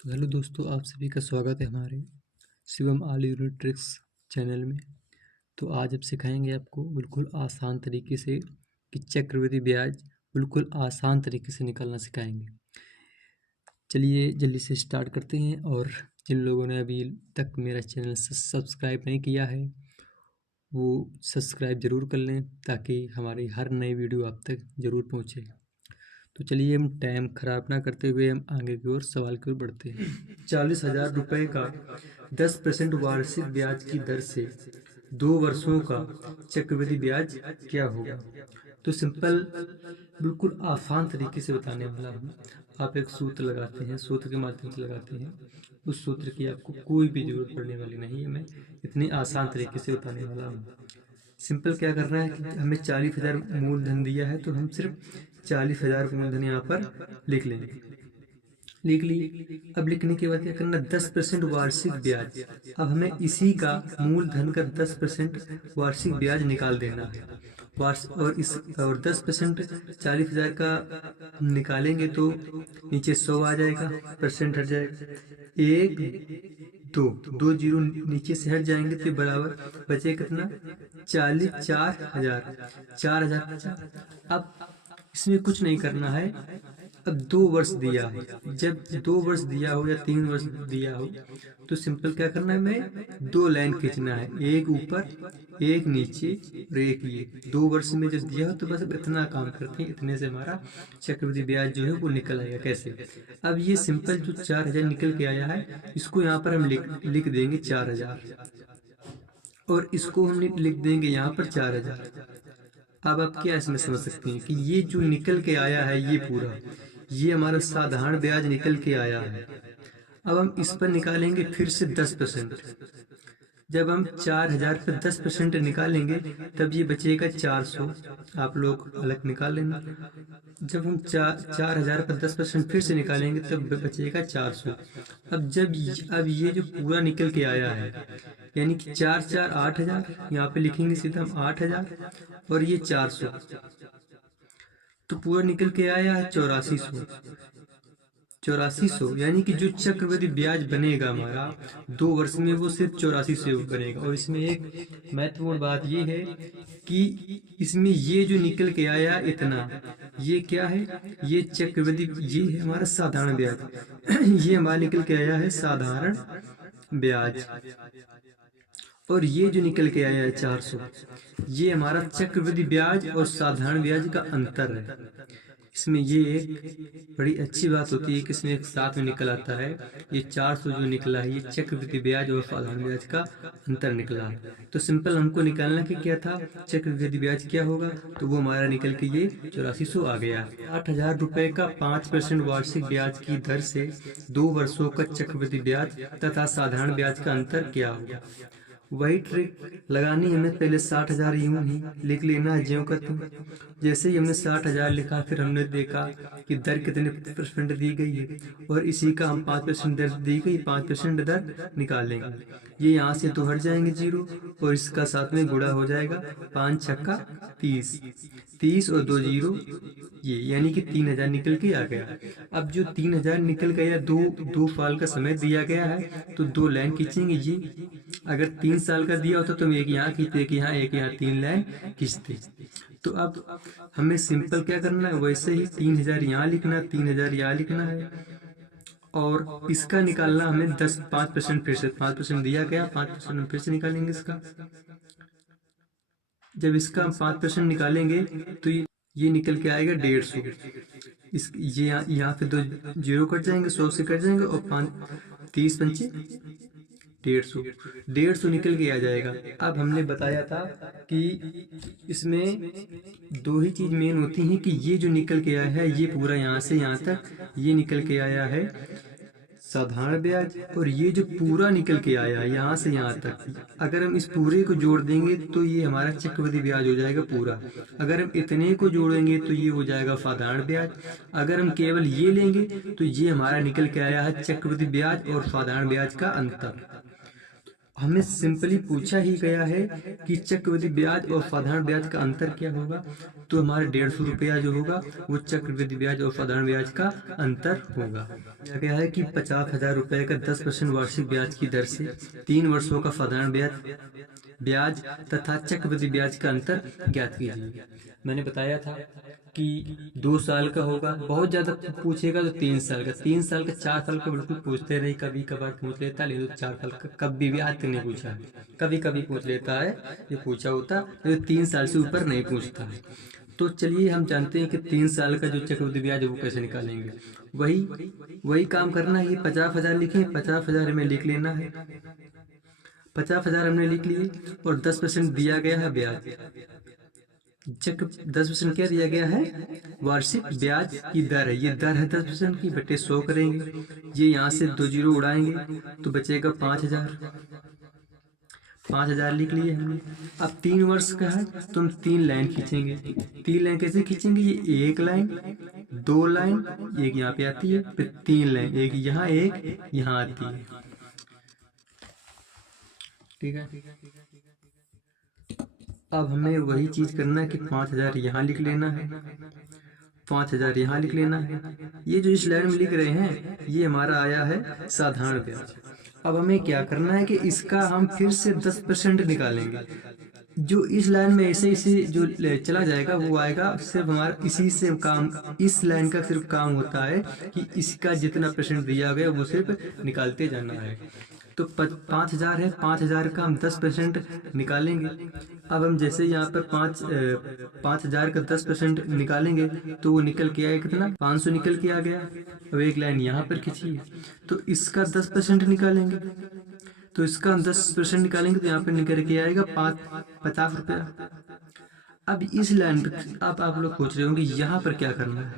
तो हेलो दोस्तों, आप सभी का स्वागत है हमारे Shivam all unit tricks channel में। तो आज अब सिखाएंगे आपको बिल्कुल आसान तरीके से कि चक्रवृद्धि ब्याज बिल्कुल आसान तरीके से निकालना सिखाएंगे। चलिए जल्दी से स्टार्ट करते हैं। और जिन लोगों ने अभी तक मेरा चैनल सब्सक्राइब नहीं किया है वो सब्सक्राइब ज़रूर कर लें ताकि हमारी हर नई वीडियो आप तक ज़रूर पहुँचे। तो चलिए हम टाइम खराब ना करते हुए हम आगे की ओर सवाल की ओर बढ़ते हैं। 40,000 रुपये का 10% वार्षिक ब्याज की दर से 2 वर्षों का चक्रवृद्धि ब्याज क्या होगा। तो सिंपल बिल्कुल आसान तरीके से बताने वाला हूँ। आप एक सूत्र लगाते हैं, सूत्र के माध्यम से लगाते हैं। उस सूत्र की आपको कोई भी जरूरत पड़ने वाली नहीं है। मैं इतनी आसान तरीके से बताने वाला हूँ। सिंपल क्या करना है कि हमें 40,000 मूलधन दिया है तो हम सिर्फ 40,000 मूलधन यहाँ पर लिख लेंगे। लिख ली। अब लिखने के बाद क्या करना, 10% वार्षिक ब्याज। अब हमें इसी का मूलधन का 10% वार्षिक ब्याज निकाल देना है। और 10% 40,000 का निकालेंगे तो नीचे 100 आ जाएगा, परसेंट हट जाएगा। एक दो दो जीरो नीचे से हट जाएंगे तो बराबर बचे कितना, 40, 4,000, 4,000। अब इसमें कुछ नहीं करना है। अब 2 वर्ष दिया है, जब 2 वर्ष दिया हो या 3 वर्ष दिया हो तो सिंपल क्या करना है, मैं 2 लाइन खींचना है, एक ऊपर एक नीचे और एक ये। 2 वर्ष में जब दिया हो तो बस इतना काम करते हैं, इतने से हमारा चक्रवृद्धि ब्याज जो है वो निकल आएगा। कैसे, अब ये सिंपल जो 4,000 निकल के आया है इसको यहाँ पर हम लिख देंगे 4,000 और इसको हम लिख देंगे यहाँ पर 4,000। अब आप क्या इसमें समझ सकते हैं कि ये जो निकल के आया है ये पूरा, ये हमारा साधारण ब्याज निकल के आया है। अब हम इस पर निकालेंगे फिर से 10%। जब हम 4,000 पर 10% निकालेंगे तब ये बचेगा 400। आप लोग अलग निकाल लेना। जब हम 4,000 पर 10% फिर से निकालेंगे तब बचेगा 400। अब ये जो पूरा निकल के आया है यानी कि 4 4 8,000, यहाँ पे लिखेंगे सीधा हम 8,000 और ये 400, तो पूरा निकल के आया है 8400। 8400 यानी कि जो चक्रवृद्धि ब्याज बनेगा हमारा 2 वर्ष में वो सिर्फ 8400 बनेगा। और इसमें एक महत्वपूर्ण बात ये है कि इसमें ये जो निकल के आया इतना, ये क्या है, ये चक्रवृद्धि, ये है हमारा साधारण ब्याज। ये हमारा निकल के आया है साधारण ब्याज। और ये जो निकल के आया है 400, ये हमारा चक्रवृद्धि ब्याज और साधारण ब्याज का अंतर है। इसमें ये एक बड़ी अच्छी बात होती है कि इसमें एक साथ में निकल आता है। ये 400 जो निकला है ये चक्रवृद्धि ब्याज और साधारण ब्याज का अंतर निकला है। तो सिंपल हमको निकालना कि क्या था, चक्रवृद्धि ब्याज क्या होगा, तो वो हमारा निकल के ये 8400 आ गया। 8,000 रुपए का 5% वार्षिक ब्याज की दर से 2 वर्षों का चक्रवृद्धि ब्याज तथा साधारण ब्याज का अंतर क्या होगा। वही ट्रिक लगानी हमें, पहले 60,000 यूं ही लिख लेना है ज्यों का त्यों। जैसे ही हमने 60,000 लिखा फिर हमने देखा कि दर कितने परसेंट दी गई है और इसी का हम 5% दर दी गई, 5% दर निकालेंगे। ये यहाँ से तो हट जाएंगे जीरो और इसका साथ में गुणा हो जाएगा, 5 छक्का 30, 30 और 2 जीरो ये, यानी कि 3,000 निकल के आ गया। अब जो 3,000 निकल गया, दो साल का समय दिया गया है तो 2 लाइन खींचेंगे। ये अगर 3 साल का दिया होता तो हम एक यहाँ खींचते, एक यहाँ, एक यहाँ, 3 लाइन खींचते। तो अब हमें सिंपल क्या करना है, वैसे ही 3,000 यहाँ लिखना है, 3,000 यहाँ लिखना है और इसका निकालना हमें 5% फिर से 5% दिया गया, 5% हम फिर से निकालेंगे इसका। जब इसका हम 5% निकालेंगे तो ये निकल के आएगा 150। इस ये यहाँ पे 2 जीरो कट जाएंगे, 100 से कट जाएंगे और 5 30 पंचे 150, 150 निकल के आ जाएगा। अब हमने बताया था कि इसमें 2 ही चीज मेन होती हैं कि ये जो निकल के आया है ये पूरा यहाँ से यहाँ तक ये निकल के आया है साधारण ब्याज, और ये जो पूरा निकल के आया है यहाँ से यहाँ तक, अगर हम इस पूरे को जोड़ देंगे तो ये हमारा चक्रवृद्धि ब्याज हो जाएगा पूरा। अगर हम इतने को जोड़ेंगे तो ये हो जाएगा साधारण ब्याज। अगर हम केवल ये लेंगे तो ये हमारा निकल के आया है चक्रवृद्धि ब्याज और साधारण ब्याज का अंतर। हमें सिंपली पूछा ही गया है कि चक्रवृद्धि ब्याज और साधारण ब्याज का अंतर क्या होगा, तो हमारा 150 रुपया जो होगा वो चक्रवृद्धि ब्याज और साधारण ब्याज का अंतर होगा। क्या है कि 50,000 रुपये का 10% वार्षिक ब्याज की दर से 3 वर्षों का साधारण ब्याज तथा चक्रवृद्धि ब्याज का अंतर ज्ञात कीजिए। मैंने बताया था कि 2 साल का होगा, बहुत ज्यादा पूछेगा तो 3 साल का, 3 साल का, 4 साल का बिल्कुल पूछते नहीं, कभी कभार पूछ लेता, लेकिन तो 4 साल का कभी भी आज तक नहीं पूछा है। कभी कभी पूछ लेता है, ये पूछा होता, लेकिन 3 साल से ऊपर नहीं पूछता है। तो चलिए हम जानते हैं कि 3 साल का जो चक्रवृद्धि ब्याज है वो कैसे निकालेंगे। वही काम करना है। 50,000 लिखे, 50,000 में लिख लेना है, 50,000 हमने लिख लिए और 10% दिया गया है ब्याज। चक्र 10% क्या दिया गया है, वार्षिक ब्याज की दर है, ये दर है 10% की, बटे 100 करेंगे, ये यहाँ से 2 जीरो उड़ाएंगे तो बचेगा 5,000। 5,000 लिख लिए हमने। अब 3 वर्ष का है तो हम 3 लाइन खींचेंगे। 3 लाइन कैसे खींचेंगे, ये 1 लाइन, 2 लाइन, एक यहाँ पे आती है, फिर 3 लाइन, एक यहाँ आती है। ठीक है, अब हमें वही चीज करना है कि 5,000 यहाँ लिख लेना है, 5,000 यहाँ लिख लेना है। ये जो इस लाइन में लिख रहे हैं ये हमारा आया है साधारण ब्याज। अब हमें क्या करना है कि इसका हम फिर से 10% निकालेंगे। जो इस लाइन में ऐसे इसे जो चला जाएगा वो आएगा, सिर्फ हमारा इसी से काम, इस लाइन का सिर्फ काम होता है कि इसका जितना परसेंट दिया गया वो सिर्फ निकालते जाना है। तो 5,000 है, 5,000 का हम 10% निकालेंगे। अब हम जैसे यहाँ पर 5,000 का 10% निकालेंगे तो वो निकल के आएगा कितना, 500 निकल के आ गया। अब एक लाइन यहाँ पर खींचिए तो इसका 10% निकालेंगे, तो इसका हम 10% निकालेंगे तो यहाँ पर निकल के आएगा 50 रुपया। अब इस लाइन पर अब आप लोग सोच रहे होंगे यहाँ पर क्या करना है।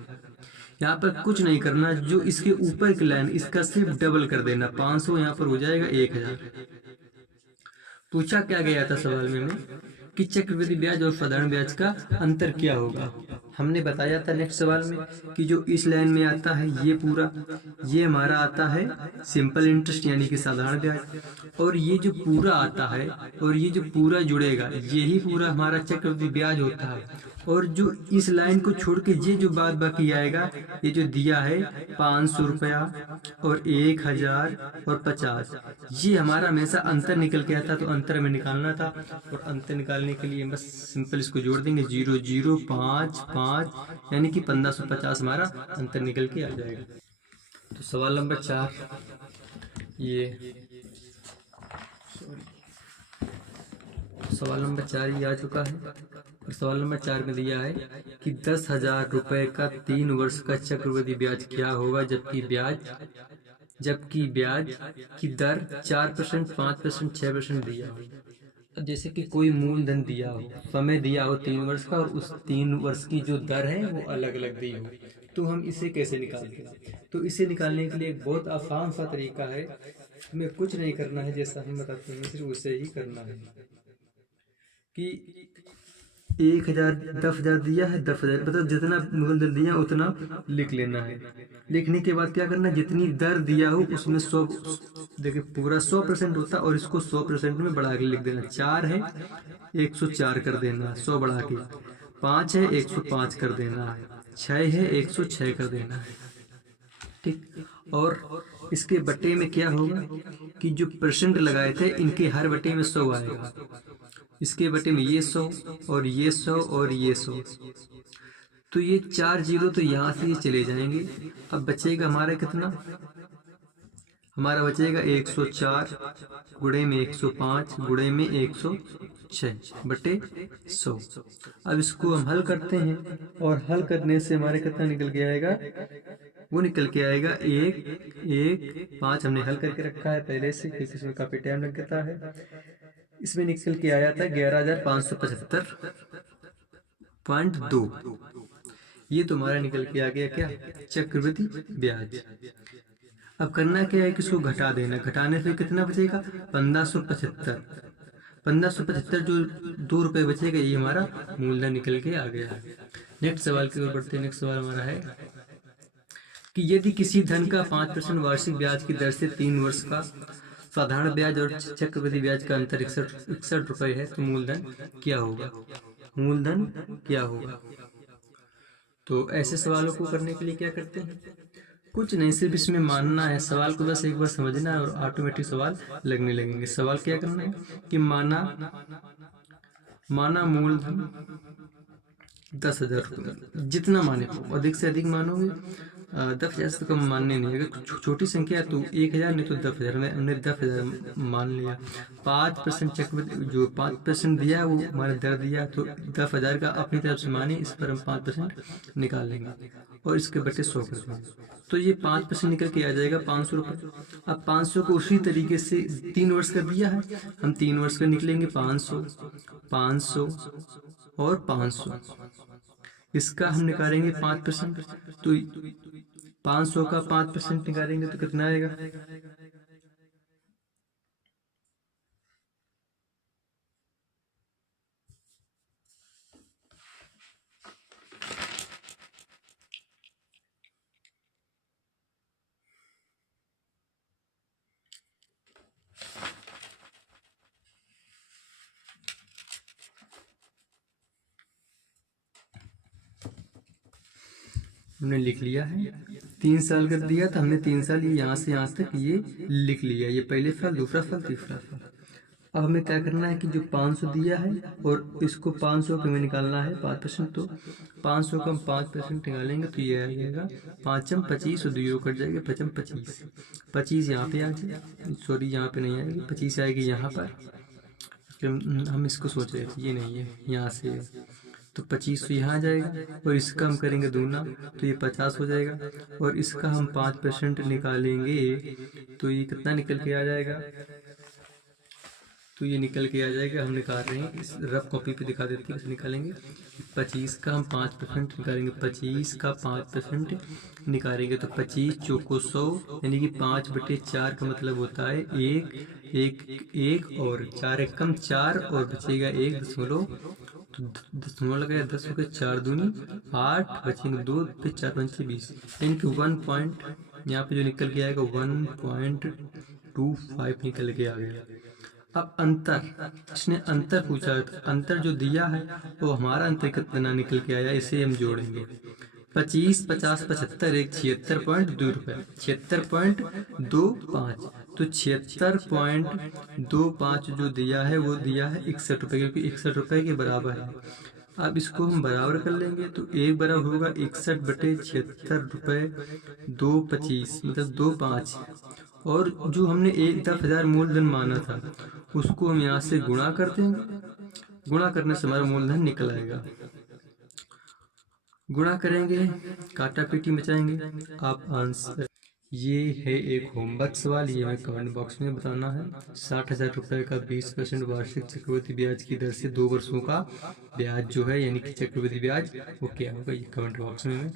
यहाँ पर कुछ नहीं करना, जो इसके ऊपर की लाइन इसका सिर्फ डबल कर देना, 500 यहाँ पर हो जाएगा 1,000। पूछा क्या गया था सवाल में कि चक्रवृद्धि ब्याज और साधारण ब्याज का अंतर क्या होगा। हमने बताया था नेक्स्ट सवाल में कि जो इस लाइन में आता है ये पूरा, ये हमारा आता है सिंपल इंटरेस्ट यानी कि साधारण ब्याज, और ये जो पूरा आता है और ये जो पूरा जुड़ेगा यही पूरा हमारा चक्रवृद्धि ब्याज होता है। और जो इस लाइन को छोड़ के ये जो बाद बाकी आएगा, ये जो दिया है 500 रुपया और 1,000 और 50, ये हमारा हमेशा अंतर निकल के आता, तो अंतर में निकालना था। और अंतर निकालने के लिए बस सिंपल इसको जोड़ देंगे, 0 0 5 5, यानी कि 1550 हमारा अंतर निकल के आ जाएगा। तो सवाल नंबर 4 ये सवाल नंबर 4 ये आ चुका है। और सवाल नंबर 4 में दिया है कि 10,000 रुपए का 3 वर्ष का चक्रवृद्धि ब्याज क्या होगा, जबकि ब्याज की दर 4%, 5%, 6% दिया हो। अब जैसे कि कोई मूलधन दिया हो, समय दिया हो 3 वर्ष का, और उस 3 वर्ष की जो दर है वो अलग अलग दी हो, तो हम इसे कैसे निकालते हैं। तो इसे निकालने के लिए एक बहुत आसान सा तरीका है, हमें कुछ नहीं करना है, जैसा हम बताते हैं सिर्फ उसे ही करना है कि 1,000 10,000 दिया है, 10,000 मतलब जितना मूलधन दिया उतना लिख लेना है। लिखने के बाद क्या करना है, जितनी दर दिया हो उसमें 100, देखिए पूरा 100% होता है और इसको 100% में बढ़ा के लिख देना। 4 है 104 कर देना है 100 बढ़ा के, 5 है 105 कर देना है, 6 है 106 कर देना है। ठीक, और इसके बटे में क्या होगा कि जो परसेंट लगाए थे इनके हर बटे में 100 आएगा, इसके बटे में ये 100 और ये 100 और ये 100, तो ये 4 जीरो तो यहाँ से ये चले जाएंगे। अब बचेगा हमारा कितना, हमारा बचेगा 104 गुणे में 105 गुणे में 106 बटे 100। अब इसको हम हल करते हैं और हल करने से हमारे कितना निकल के आएगा, वो निकल के आएगा 1,1,5 हमने हल करके रखा है पहले से क्योंकि इसमें काफी टाइम लगता है। इसमें निकल के आया था 11,575.2। ये तो हमारा निकल के आ गया क्या, चक्रवृद्धि ब्याज। अब करना क्या है कि इसको घटा देना, घटाने से कितना बचेगा 1575। 1575 जो 2 रुपए बचेगा ये हमारा मूलधन निकल के आ गया है। नेक्स्ट सवाल की ओर बढ़ते हैं। नेक्स्ट सवाल हमारा है कि यदि किसी धन का 5% वार्षिक ब्याज की दर से 3 वर्ष का साधारण ब्याज और चक्रवृद्धि ब्याज का अंतर 61 रुपये है, तो मूलधन क्या होगा? मूलधन क्या होगा? तो ऐसे सवालों को करने के लिए क्या करते हैं? कुछ नहीं, सिर्फ इसमें मानना है, सवाल को बस एक बार समझना है और ऑटोमेटिक सवाल लगने लगेंगे। सवाल क्या करना है कि माना मूलधन 10,000 रुपये, जितना माने हो, अधिक से अधिक मानोगे 10,000 से कम मानने नहीं। अगर छोटी संख्या है तो 1,000, नहीं तो 10,000। हमने 10,000 मान लिया। 5% चक्रवृद्धि जो 5% दिया है वो हमारा दर दिया, तो 10,000 का अपनी तरफ से माने, इस पर हम 5% निकाल लेंगे और इसके बटे 100 कर देंगे, तो ये 5% निकल के आ जाएगा 500 रुपये। अब 500 को उसी तरीके से 3 वर्ष का दिया है, हम 3 वर्ष का निकलेंगे 500, 500 और 500। इसका हम निकालेंगे 5%, तो 500 का 5% निकालेंगे तो कितना आएगा? हमने लिख लिया है। 3 साल कर दिया तो हमने 3 साल ये यहाँ से यहाँ तक ये लिख लिया। ये पहले फल, दूसरा फल, तीसरा फल। अब हमें क्या करना है कि जो 500 दिया है और इसको 500 के में निकालना है 5%, तो 500 का हम 5% निकालेंगे तो ये आ जाएगा 5×5 25 और 2 कट जाएगा 5×5 25। 25 यहाँ पे आ जाए, सॉरी यहाँ पे नहीं आएगी, 25 आएगी यहाँ पर। हम इसको सोच रहे थे, ये नहीं है, यहाँ से है, तो 25 तो यहाँ आ जाएगा और इसका हम करेंगे दूना तो ये 50 हो जाएगा और इसका हम 5% निकालेंगे तो ये कितना निकल के आ जाएगा? तो ये निकल के आ जाएगा। हम निकाल रहे हैं, इस रफ कॉपी पे दिखा देते हैं कैसे निकालेंगे। 25 का हम 5% निकालेंगे, 25 का 5% निकालेंगे तो 25 चौको 100, यानी कि 5/4 का मतलब होता है 1 और 4 एक कम 4 और बचेगा 1 दशमलव, तो दशमलव लगाया 10 हो गया, 4 दूनी 8, बचेंगे 2, फिर 4 पंचे 20, यानी कि 1 पॉइंट यहाँ पे जो निकल के आएगा 1.25 निकल के आ गया। अब अंतर, इसने अंतर पूछा है, अंतर जो दिया है वो हमारा अंतर कितना निकल के आया, इसे हम जोड़ेंगे। 25, 50, 75, एक 76.2 रुपये, 76.25, तो 76.25 जो दिया है वो दिया है 61 रुपये, क्योंकि 61 रुपये के बराबर है। अब इसको हम बराबर कर लेंगे तो एक बराबर होगा 61/76 रुपये 2.25, मतलब 2.5, और जो हमने 10,000 मूलधन माना था उसको हम यहाँ से गुणा कर देंगे। गुणा करने से हमारा मूलधन निकल आएगा। गुणा करेंगे, काटा पीटी मचाएंगे, आप आंसर। ये है एक होमवर्क सवाल, ये हमें कमेंट बॉक्स में बताना है। 60,000 रुपये का 20% वार्षिक चक्रवृद्धि ब्याज की दर से 2 वर्षों का ब्याज जो है, यानी कि चक्रवृद्धि ब्याज, वो क्या होगा, ये कमेंट बॉक्स में